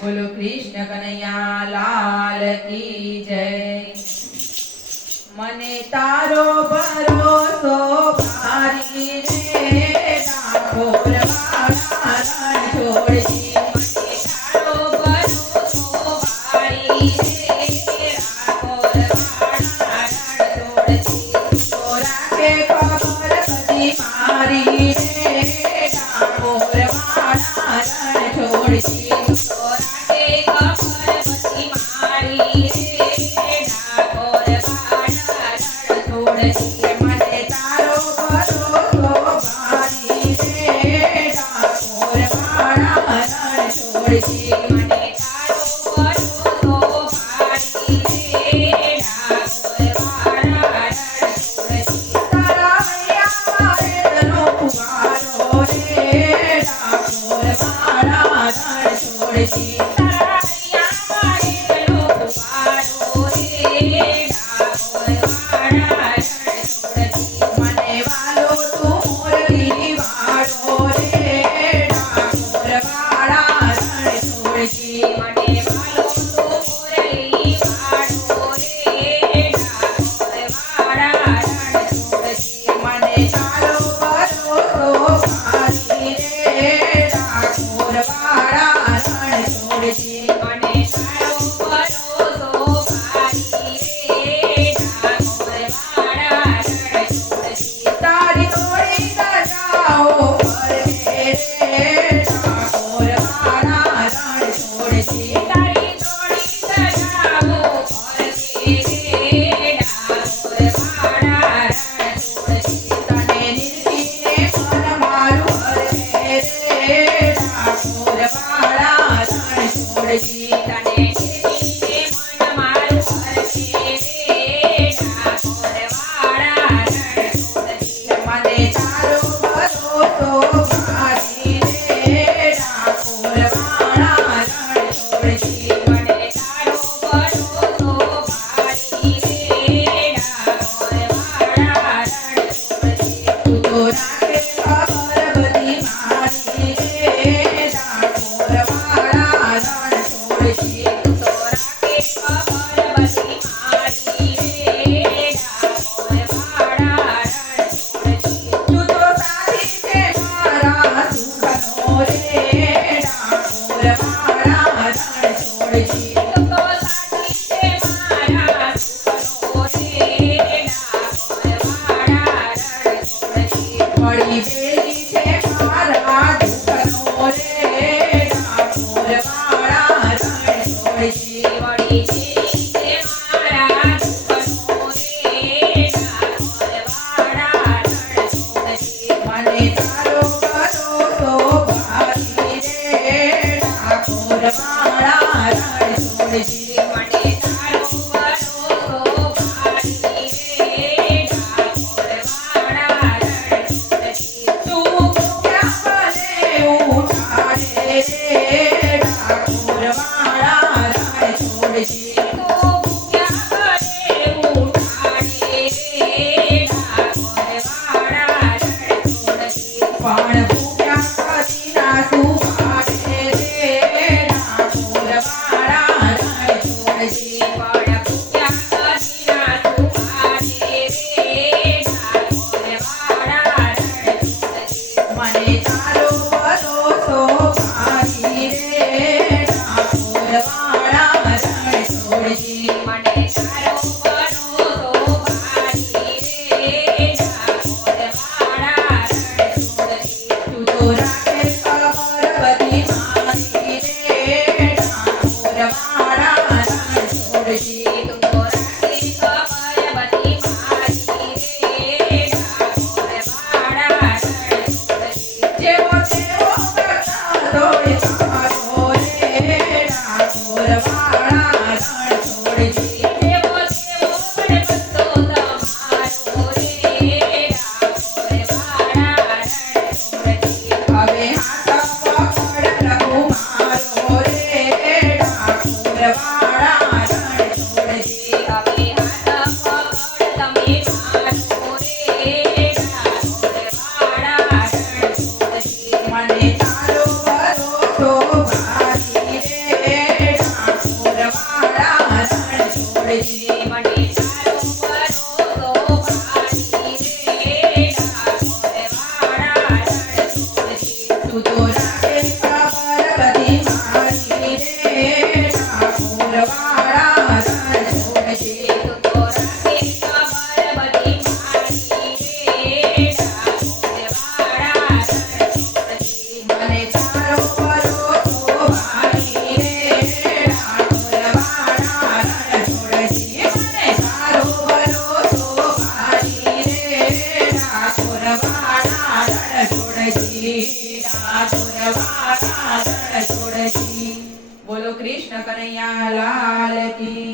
બોલો કૃષ્ણ કનૈયા લાલ કી જય। મને તારો ભરોસો ભારી રે ડાકોર વાળા રણ છોડજી। મને તારો ભરોસો ભારી રે ડાકોર વાળા રણ છોડજી। તો રાખે ખબર બધી મારી રે ડાકોર વાળા રણ છોડજી। મને તારો ભરોસો ભારી રે ડાકોર વાળા રણ છોડજી। મને તારો ભરોસો ભારી રે ડાકોર વાળા રણ છોડજી। તારા હૈયા મારેલો પુકારો રે ડાકોર વાળા રણ છોડજી। લાલ કી